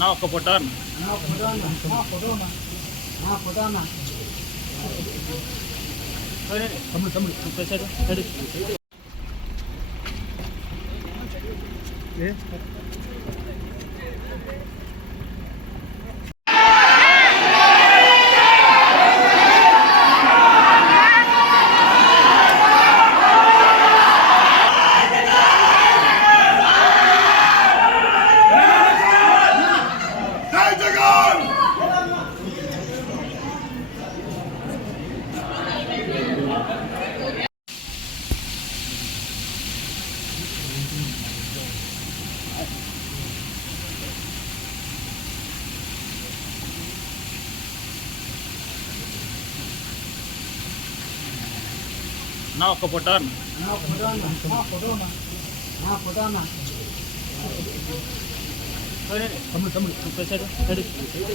நாக்கப்பட்டான் நாக்கப்பட்டான் நாக்கப்பட்டான் தமிழ் தமிழ் பேசுறேன் சரி ஏ ના ઓકો ફોટો ના ફોટો ના ફોટો ના ના ફોટો ના